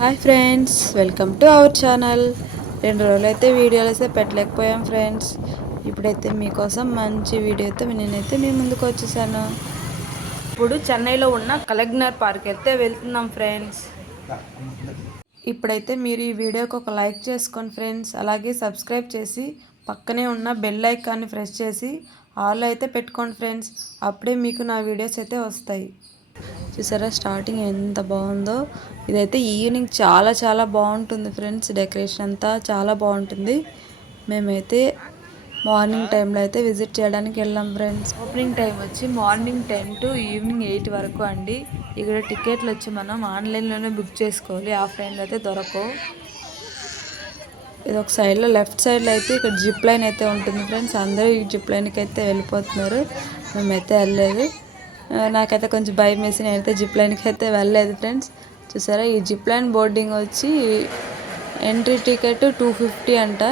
Hi friends, welcome to our channel. 2 రోజులైతే వీడియోలు అయితే పెట్టలేకపోయాం ఫ్రెండ్స్. ఇప్పుడైతే మీకోసం మంచి వీడియోతో నేనైతే మీ ముందుకు వచ్చేసాను. ఇప్పుడు చెన్నైలో ఉన్న కలెగ్నర్ పార్క్ అయితే వెళ్తున్నాం ఫ్రెండ్స్. ఇప్పుడైతే మీరు ఈ వీడియోకి ఒక లైక్ చేసుకోండి ఫ్రెండ్స్. అలాగే సబ్స్క్రైబ్ చేసి పక్కనే ఉన్న బెల్ ఐకాన్ని ప్రెస్ చేసి ఆల్ అయితే పెట్టుకోండి ఫ్రెండ్స్. అప్పుడే మీకు నా వీడియోస్ అయితే వస్తాయి. చూసారా స్టార్టింగ్ ఎంత బాగుందో. ఇదైతే ఈవినింగ్ చాలా బాగుంటుంది ఫ్రెండ్స్. డెకరేషన్ అంతా చాలా బాగుంటుంది. మేమైతే మార్నింగ్ టైంలో అయితే విజిట్ చేయడానికి వెళ్ళాం ఫ్రెండ్స్. ఓపెనింగ్ టైం వచ్చి మార్నింగ్ 10 to ఈవినింగ్ 8 వరకు అండి. ఇక్కడ టికెట్లు వచ్చి మనం ఆన్లైన్లోనే బుక్ చేసుకోవాలి, ఆఫ్లైన్లో అయితే దొరకవు. ఇది ఒక సైడ్లో లెఫ్ట్ సైడ్లో అయితే ఇక్కడ జిప్ లైన్ అయితే ఉంటుంది ఫ్రెండ్స్. అందరూ ఈ జిప్ లైన్కి అయితే వెళ్ళిపోతున్నారు. మేమైతే వెళ్ళలేదు. నాకైతే కొంచెం భయం వేసి నేనైతే జిప్ లైన్కి అయితే వెళ్ళలేదు ఫ్రెండ్స్. చూసారా ఈ జిప్ లైన్ బోర్డింగ్ వచ్చి ఎంట్రీ టికెట్ 250 అంట.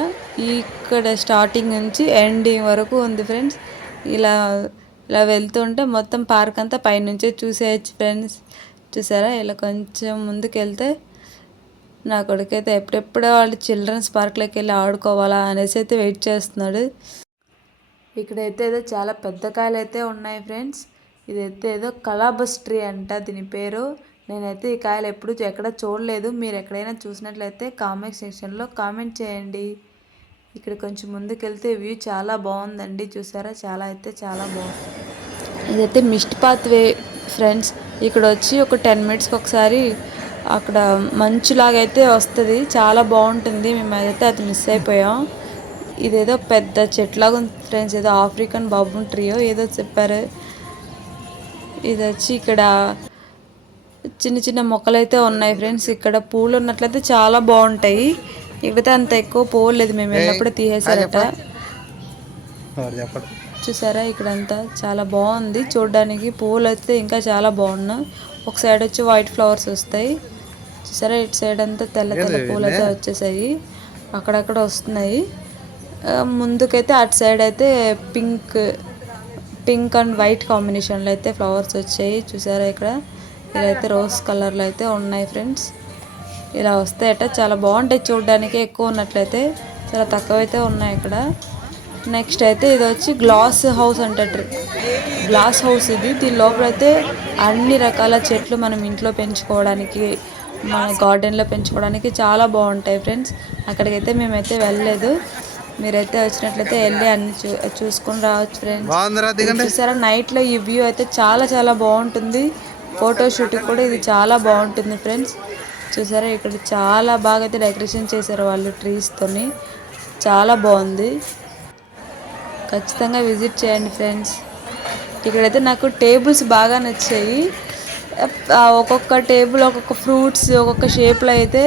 ఇక్కడ స్టార్టింగ్ నుంచి ఎండింగ్ వరకు ఉంది ఫ్రెండ్స్. ఇలా వెళ్తుంటే మొత్తం పార్క్ అంతా పైనుంచే చూసేయచ్చు ఫ్రెండ్స్. చూసారా ఇలా కొంచెం ముందుకు వెళ్తే నా కొడుకైతే ఎప్పుడెప్పుడో వాళ్ళు చిల్డ్రన్స్ పార్క్లోకి వెళ్ళి ఆడుకోవాలా అనేసి అయితే వెయిట్ చేస్తున్నాడు. ఇక్కడైతే ఏదో చాలా పెద్ద కాయలు అయితే ఉన్నాయి ఫ్రెండ్స్. ఇదైతే ఏదో కలాబస్ ట్రీ అంట దీని పేరు. నేనైతే ఈ కాయలు ఎప్పుడు ఎక్కడ చూడలేదు. మీరు ఎక్కడైనా చూసినట్లయితే కామెంట్ సెక్షన్లో కామెంట్ చేయండి. ఇక్కడ కొంచెం ముందుకు వెళ్తే వ్యూ చాలా బాగుందండి. చూసారా చాలా బాగుంది. ఇదైతే మిస్ట్ పాత్ వే ఫ్రెండ్స్. ఇక్కడ వచ్చి ఒక 10 మినిట్స్కి ఒకసారి అక్కడ మంచులాగా అయితే వస్తుంది, చాలా బాగుంటుంది. మేమైతే అది మిస్ అయిపోయాం. ఇదేదో పెద్ద చెట్లాగా ఉంది ఫ్రెండ్స్. ఏదో ఆఫ్రికన్ బాబున్ ట్రీయో ఏదో చెప్పారు. ఇది వచ్చి ఇక్కడ చిన్న మొక్కలు అయితే ఉన్నాయి ఫ్రెండ్స్. ఇక్కడ పూలు ఉన్నట్లయితే చాలా బాగుంటాయి. ఇక్కడైతే అంత ఎక్కువ పోలేదు, మేము వెళ్ళినప్పుడే తీసేసారట. చూసారా ఇక్కడంతా చాలా బాగుంది చూడడానికి. పూలు అయితే ఇంకా చాలా బాగున్నాయి. ఒక సైడ్ వచ్చి వైట్ ఫ్లవర్స్ వస్తాయి. చూసారా ఇటు సైడ్ అంతా తెల్ల పూలు అయితే వచ్చేసాయి, అక్కడక్కడ వస్తున్నాయి. ముందుకైతే అటు సైడ్ అయితే పింక్ అండ్ వైట్ కాంబినేషన్లో అయితే ఫ్లవర్స్ వచ్చాయి. చూసారా ఇక్కడ ఇదైతే రోజ్ కలర్లో అయితే ఉన్నాయి ఫ్రెండ్స్. ఇలా వస్తాయట, చాలా బాగుంటాయి చూడడానికి. ఎక్కువ ఉన్నట్లయితే చాలా తక్కువ అయితే ఉన్నాయి ఇక్కడ. నెక్స్ట్ అయితే ఇది వచ్చి గ్లాస్ హౌస్ అంటారు. గ్లాస్ హౌస్ ఇది. దీని లోపలైతే అన్ని రకాల చెట్లు మనం ఇంట్లో పెంచుకోవడానికి, మన గార్డెన్లో పెంచుకోవడానికి చాలా బాగుంటాయి ఫ్రెండ్స్. అక్కడికైతే మేమైతే వెళ్ళలేదు. మీరైతే వచ్చినట్లయితే వెళ్ళి అన్ని చూసుకొని రావచ్చు ఫ్రెండ్స్. చూసారా నైట్లో ఈ వ్యూ అయితే చాలా బాగుంటుంది. ఫోటోషూట్కి కూడా ఇది చాలా బాగుంటుంది ఫ్రెండ్స్. చూసారా ఇక్కడ చాలా బాగా అయితే డెకరేషన్ చేశారు వాళ్ళు ట్రీస్తోని. చాలా బాగుంది, ఖచ్చితంగా విజిట్ చేయండి ఫ్రెండ్స్. ఇక్కడైతే నాకు టేబుల్స్ బాగా నచ్చాయి. ఒక్కొక్క టేబుల్ ఒక్కొక్క ఫ్రూట్స్ ఒక్కొక్క షేప్లో అయితే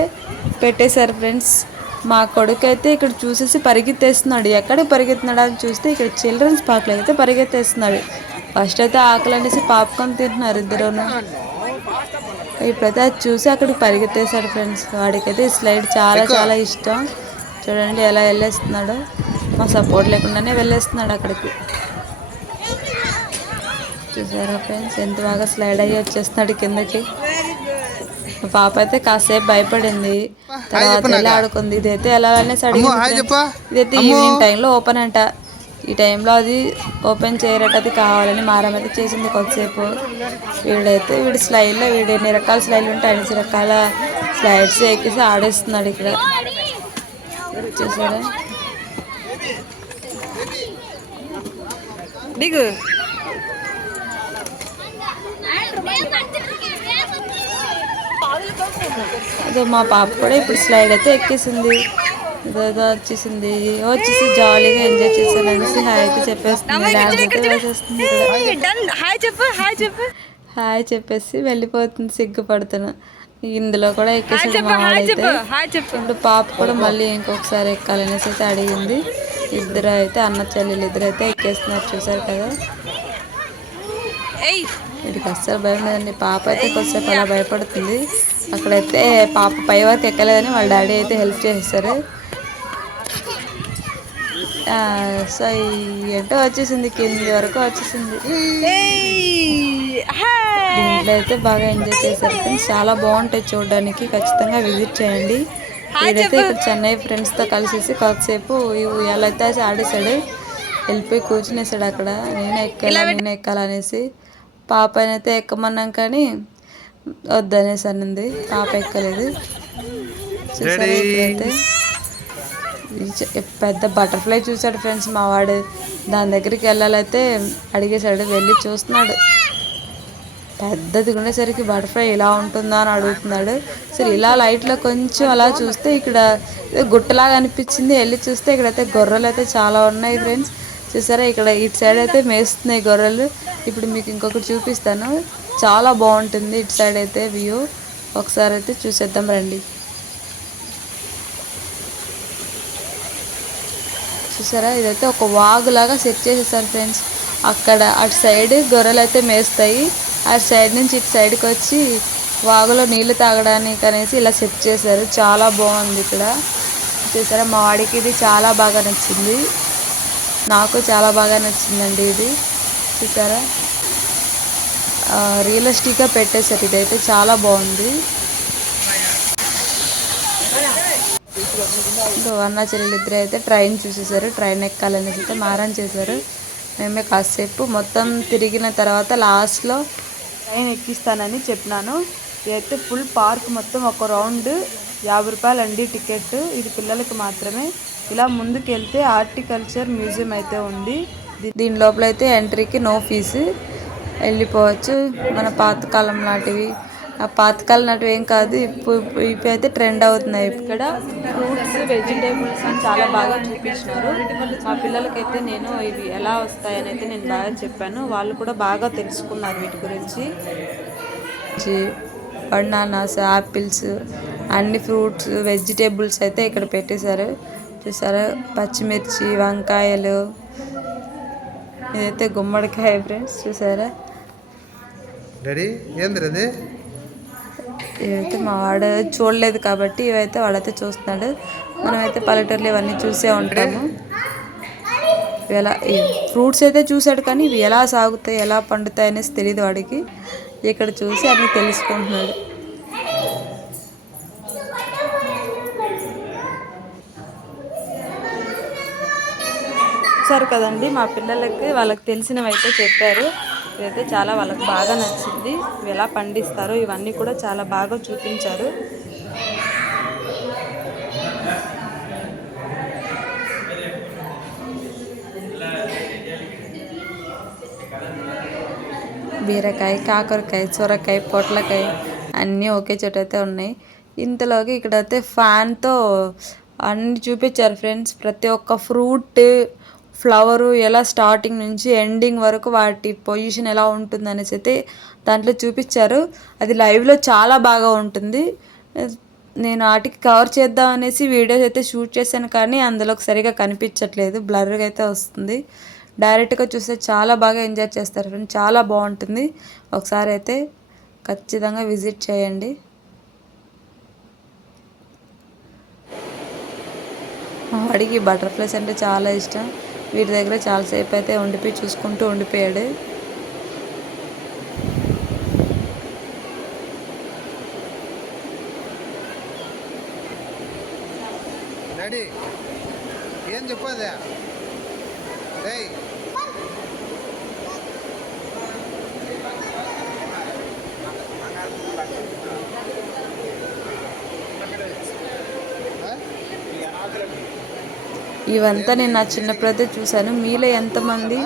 పెట్టేశారు ఫ్రెండ్స్. మా కొడుకు అయితే ఇక్కడ చూసేసి పరిగెత్తేస్తున్నాడు. ఎక్కడికి పరిగెత్తున్నాడు అని చూస్తే ఇక్కడ చిల్డ్రన్స్ పార్క్లో అయితే పరిగెత్తేస్తున్నాడు. ఫస్ట్ అయితే ఆకలి అనేసి పాప్కార్న్ తింటున్నారు ఇద్దరును. ఇప్పుడైతే అది చూసి అక్కడికి పరిగెత్తేశాడు ఫ్రెండ్స్. వాడికైతే ఈ స్లైడ్ చాలా ఇష్టం. చూడండి ఎలా వెళ్ళేస్తున్నాడో, మా సపోర్ట్ లేకుండానే వెళ్ళేస్తున్నాడు అక్కడికి. చూసారా ఫ్రెండ్స్ ఎంత బాగా స్లైడ్ అయ్యి వచ్చేస్తున్నాడు కిందకి. మా పాప అయితే కాసేపు భయపడింది, తర్వాత వెళ్ళి ఆడుకుంది. ఇదైతే ఎలా అనేసి అడిగింది. ఇదైతే ఈవినింగ్ టైంలో ఓపెన్ అంట. ఈ టైంలో అది ఓపెన్ చేయరట, అది కావాలని మారమైతే చేసింది కొద్దిసేపు. వీడి స్లైడ్లో ఎన్ని రకాల స్లైడ్లు ఉంటాయి, అన్ని రకాల స్లైడ్స్ ఎక్కేసి ఆడేస్తున్నాడు ఇక్కడ. చూసారా దిగు. అదే మా పాప కూడా ఇప్పుడు స్లైడ్ అయితే ఎక్కేసింది. ఏదో వచ్చేసి జాలీగా ఎంజాయ్ చేశాను అనేసి హాయ్ అయితే చెప్పేస్తుంది. డాన్స్ అయితే వేసేస్తుంది. హాయ్ చెప్పేసి వెళ్ళిపోతుంది సిగ్గుపడుతున్నా. ఇందులో కూడా ఎక్కేసింది మా వాడైతే. ఇప్పుడు పాప కూడా మళ్ళీ ఇంకొకసారి ఎక్కాలనేసి అయితే అడిగింది. ఇద్దరు అయితే అన్న చెల్లెలు ఇద్దరు అయితే ఎక్కేస్తున్నారు. చూసారు కదా వీడికి అస్సలు భయం లేదండి. పాప అయితే కొద్దిసేపు అలా భయపడుతుంది. అక్కడైతే పాప పై వరకు ఎక్కలేదని వాళ్ళ డాడీ అయితే హెల్ప్ చేస్తారు. సో ఏంటో వచ్చేసింది, కింది వరకు వచ్చేసింది. దీంట్లో అయితే బాగా ఎంజాయ్ చేశారు ఫ్రెండ్స్. చాలా బాగుంటాయి చూడడానికి, ఖచ్చితంగా విజిట్ చేయండి. వీడైతే ఇక్కడ చెన్నై ఫ్రెండ్స్తో కలిసేసి కొద్దిసేపు ఉయ్యాల అయితే ఆడేశాడు. వెళ్ళిపోయి కూర్చునేసాడు అక్కడ. నేనే ఎక్కాలనేసి పాపనైతే ఎక్కమన్నాం కానీ వద్దనేసి అనింది. పాప ఎక్కలేదు. చూసారా ఇక్కడైతే పెద్ద బటర్ఫ్లై చూసాడు ఫ్రెండ్స్ మా వాడు. దాని దగ్గరికి వెళ్ళాలైతే అడిగేశాడు, వెళ్ళి చూస్తున్నాడు. పెద్దది ఉండేసరికి బటర్ఫ్లై ఇలా ఉంటుందా అని అడుగుతున్నాడు. సరే ఇలా లైట్లో కొంచెం అలా చూస్తే ఇక్కడ గుట్టలాగా అనిపించింది. వెళ్ళి చూస్తే ఇక్కడైతే గొర్రెలు అయితే చాలా ఉన్నాయి ఫ్రెండ్స్. చూసారా ఇక్కడ ఇటు సైడ్ అయితే మేస్తున్నాయి గొర్రెలు. ఇప్పుడు మీకు ఇంకొకటి చూపిస్తాను, చాలా బాగుంటుంది ఇటు సైడ్ అయితే వ్యూ. ఒకసారి అయితే చూసేద్దాం రండి. చూసారా ఇదైతే ఒక వాగులాగా సెట్ చేసేసారు ఫ్రెండ్స్. అక్కడ అటు సైడ్ గొర్రెలు అయితే మేస్తాయి, అటు సైడ్ నుంచి ఇటు సైడ్కి వచ్చి వాగులో నీళ్లు తాగడానికి అనేసి ఇలా సెట్ చేశారు. చాలా బాగుంది ఇక్కడ. చూసారా మా వాడికి ఇది చాలా బాగా నచ్చింది, నాకు చాలా బాగా నచ్చిందండి ఇది. చూసారా రియలిస్టిక్గా పెట్టేశారు, ఇదైతే చాలా బాగుంది. ఇంకా అన్న చెల్లెలు ఇద్దరు అయితే ట్రైన్ చూసేసారు. ట్రైన్ ఎక్కాలనేసి అయితే మారం చేశారు. మేమే కాసేపు మొత్తం తిరిగిన తర్వాత లాస్ట్లో ట్రైన్ ఎక్కిస్తానని చెప్పినాను. ఇదైతే ఫుల్ పార్క్ మొత్తం ఒక రౌండ్ 50 రూపాయలు అండి టికెట్. ఇది పిల్లలకి మాత్రమే. ఇలా ముందుకు వెళ్తే హార్టికల్చర్ మ్యూజియం అయితే ఉంది. దీని లోపల అయితే ఎంట్రీకి నో ఫీజు, వెళ్ళిపోవచ్చు. మన పాతకాలం నాటివి, ఆ పాతకాలం నాటివి ఏం కాదు, ఇవి అయితే ట్రెండ్ అవుతున్నాయి. ఇక్కడ ఫ్రూట్స్ వెజిటేబుల్స్ అని చాలా బాగా చూపించినారు. మా పిల్లలకైతే నేను ఇవి ఎలా వస్తాయని అయితే నేను బాగా చెప్పాను. వాళ్ళు కూడా బాగా తెలుసుకున్నారు వీటి గురించి. బనానాస్, యాపిల్స్, అన్ని ఫ్రూట్స్ వెజిటేబుల్స్ అయితే ఇక్కడ పెట్టేశారు. చూసారా పచ్చిమిర్చి, వంకాయలు, ఇదైతే గుమ్మడికాయ ఫ్రెండ్స్. చూసారా ఇవైతే మా వాడు చూడలేదు కాబట్టి ఇవైతే వాడైతే చూస్తున్నాడు. మనమైతే పల్లెటూరులో ఇవన్నీ చూసే ఉంటాము. ఎలా ఫ్రూట్స్ అయితే చూశాడు కానీ ఇవి ఎలా సాగుతాయి, ఎలా పండుతాయి అనేసి తెలియదు వాడికి. ఇక్కడ చూసి అన్నీ తెలుసుకుంటున్నాడు. చూసారు కదండి, మా పిల్లలకి వాళ్ళకి తెలిసినవి అయితే చెప్పారు. ఇదైతే చాలా వాళ్ళకి బాగా నచ్చింది. ఇవి ఎలా పండిస్తారో ఇవన్నీ కూడా చాలా బాగా చూపించారు. బీరకాయ, కాకరకాయ, సొరకాయ, పొట్లకాయ అన్నీ ఒకే చోట అయితే ఉన్నాయి. ఇంతలోకి ఇక్కడైతే ఫ్యాన్తో అన్నీ చూపించారు ఫ్రెండ్స్. ప్రతి ఒక్క ఫ్రూట్, ఫ్లవరు ఎలా స్టార్టింగ్ నుంచి ఎండింగ్ వరకు వాటి పొజిషన్ ఎలా ఉంటుంది అనేసి అయితే దాంట్లో చూపించారు. అది లైవ్లో చాలా బాగా ఉంటుంది. నేను వాటికి కవర్ చేద్దాం అనేసి వీడియోస్ అయితే షూట్ చేశాను కానీ అందులోకి సరిగా కనిపించట్లేదు, బ్లర్గా అయితే వస్తుంది. డైరెక్ట్గా చూస్తే చాలా బాగా ఎంజాయ్ చేస్తారు ఫ్రెండ్స్, చాలా బాగుంటుంది. ఒకసారి అయితే ఖచ్చితంగా విజిట్ చేయండి. మా వాడికి బటర్ఫ్లైస్ అంటే చాలా ఇష్టం. వీటి దగ్గర చాలాసేపు అయితే ఉండిపోయి చూసుకుంటూ ఉండిపోయాడు. ఏం చెప్పదే ఇవంతా నేను నా చిన్నప్పుడైతే చూశాను. మీలో ఎంతమంది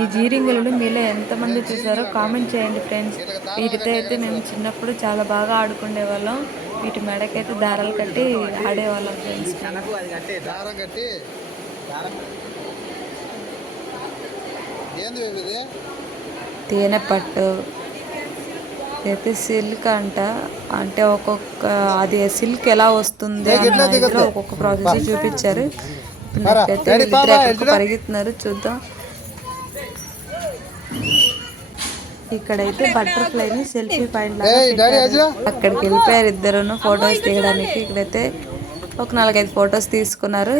ఈ జీరింగులను మీలో ఎంతమంది చూసారో కామెంట్ చేయండి ఫ్రెండ్స్. వీటితో అయితే మేము చిన్నప్పుడు చాలా బాగా ఆడుకునే వాళ్ళం. వీటి మెడకైతే దారాలు కట్టి ఆడేవాళ్ళం ఫ్రెండ్స్. తేనె పట్టు అయితే సిల్క్ అంట, అంటే ఒక్కొక్క అది సిల్క్ ఎలా వస్తుంది అన్న ఒక్కొక్క ప్రాసెస్ చూపించారు. పరిగెత్తున్నారు, చూద్దాం. ఇక్కడైతే బటర్ఫ్లైని సెల్ఫీ పాయింట్ లాగా అక్కడికి వెళ్ళిపోయారు ఇద్దరును ఫొటోస్ దిగడానికి. ఇక్కడైతే ఒక 4-5 ఫొటోస్ తీసుకున్నారు.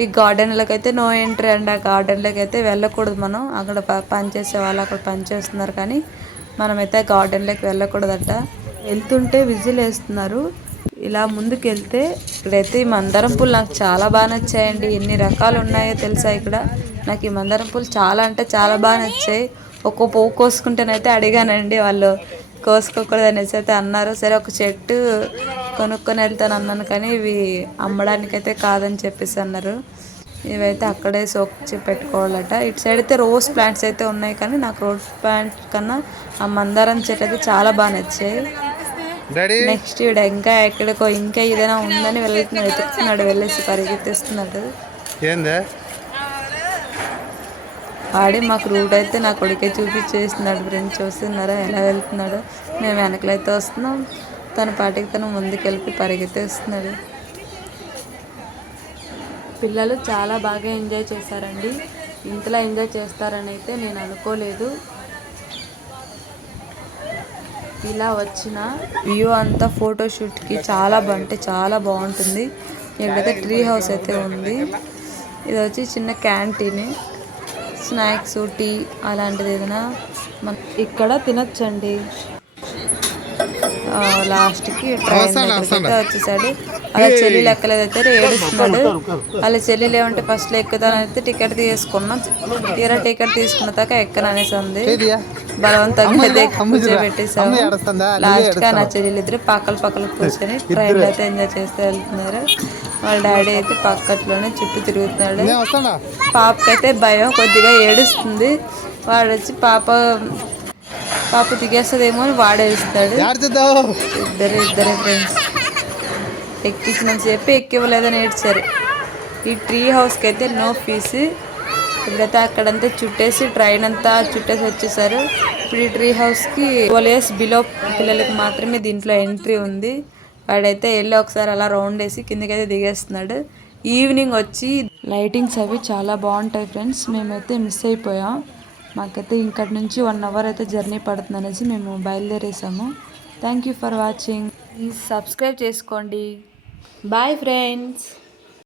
ఈ గార్డెన్లోకి అయితే నో ఎంట్రీ అండి. ఆ గార్డెన్లోకి అయితే వెళ్ళకూడదు మనం. అక్కడ పనిచేసే వాళ్ళు అక్కడ పనిచేస్తున్నారు కానీ మనమైతే గార్డెన్లోకి వెళ్ళకూడదట. వెళ్తుంటే విజిల్ వేస్తున్నారు. ఇలా ముందుకు వెళ్తే ఇక్కడైతే ఈ మందారం పూలు నాకు చాలా బాగా నచ్చాయండి. ఎన్ని రకాలు ఉన్నాయో తెలుసా ఇక్కడ. నాకు ఈ మందారం పూలు చాలా అంటే చాలా బాగా నచ్చాయి. ఒక్కో పువ్వు కోసుకుంటేనైతే అడిగానండి, వాళ్ళు కోసుకోకూడదు అనేసి అయితే అన్నారు. సరే ఒక చెట్టు కొనుక్కొని వెళ్తాను అన్నాను, కానీ ఇవి అమ్మడానికైతే కాదని చెప్పేసి అన్నారు. ఇవైతే అక్కడే సోక్చి పెట్టుకోవాలట. ఇటు సైడ్ అయితే రోజ్ ప్లాంట్స్ అయితే ఉన్నాయి, కానీ నాకు రోజ్ ప్లాంట్ కన్నా ఆ మందారం చెట్టు అయితే చాలా బాగా నచ్చాయి. నెక్స్ట్ ఇక్కడ ఇంకా ఎక్కడికో ఇంకా ఏదైనా ఉందని వెతుకుతున్నాడు, వెళ్ళేసి పరిగెత్తిస్తున్నాడు. ఆడి మాకు రూట్ అయితే నా కొడుకే చూపించేస్తున్నాడు. ఫ్రెండ్స్ చూస్తున్నారా ఎలా వెళ్తున్నాడు. మేము వెనకలైతే వస్తున్నాం, తన పాటికి తను ముందుకు వెళ్ళి పరిగెత్తేస్తున్నాడు. పిల్లలు చాలా బాగా ఎంజాయ్ చేశారండి. ఇంతలా ఎంజాయ్ చేస్తారని అయితే నేను అనుకోలేదు. ఇలా వచ్చిన వ్యూ అంతా ఫోటోషూట్కి చాలా చాలా బాగుంటుంది. ఇక్కడైతే ట్రీ హౌస్ అయితే ఉంది. ఇది వచ్చి చిన్న క్యాంటీన్, స్నాక్స్ టీ అలాంటిది ఏదైనా ఇక్కడ తినొచ్చండి. లాస్ట్కి ట్రైన్ అయితే వచ్చేసాడు. అలా చెల్లి లెక్కలేదైతే ఏడుస్తున్నాడు. అలా చెల్లి ఏమంటే ఫస్ట్లో ఎక్కుతానైతే టికెట్ తీసుకున్నాం. తీరా టికెట్ తీసుకున్న దాకా ఎక్కననేసి ఉంది. బలవంతంగా కూర్చోబెట్టేసాము. లాస్ట్గా నా చెల్లెలు ఇద్దరు పక్కలు కూర్చొని ట్రైన్లో అయితే ఎంజాయ్ చేస్తూ వెళ్తున్నారు. వాళ్ళ డాడీ అయితే పక్కట్లోనే చుట్టూ తిరుగుతున్నాడు. పాపకైతే భయం, కొద్దిగా ఏడుస్తుంది. వాడు వచ్చి పాప దిగేస్తుందేమో అని వాడేస్తాడు. ఇద్దరే ఫ్రెండ్స్ ఎక్కించినంత చెప్పి ఎక్కివ్వలేదని ఏడ్చారు. ఈ ట్రీ హౌస్కి అయితే నో ఫీజు. ఇప్పుడైతే అక్కడంతా చుట్టేసి ట్రైన్ అంతా చుట్టేసి వచ్చేసారు. ఇప్పుడు ఈ ట్రీ హౌస్కి 12 years బిలో పిల్లలకి మాత్రమే దీంట్లో ఎంట్రీ ఉంది. వాడైతే వెళ్ళి ఒకసారి అలా రౌండ్ వేసి కిందకైతే దిగేస్తున్నాడు. ఈవినింగ్ వచ్చి లైటింగ్స్ అవి చాలా బాగుంటాయి ఫ్రెండ్స్. మేమైతే మిస్ అయిపోయాం. మాకైతే ఇక్కడి నుంచి 1 hour అయితే జర్నీ పడుతుంది అనేసి మేము బయలుదేరేసాము. Thank you for watching. Please subscribe చేసుకోండి. Bye friends.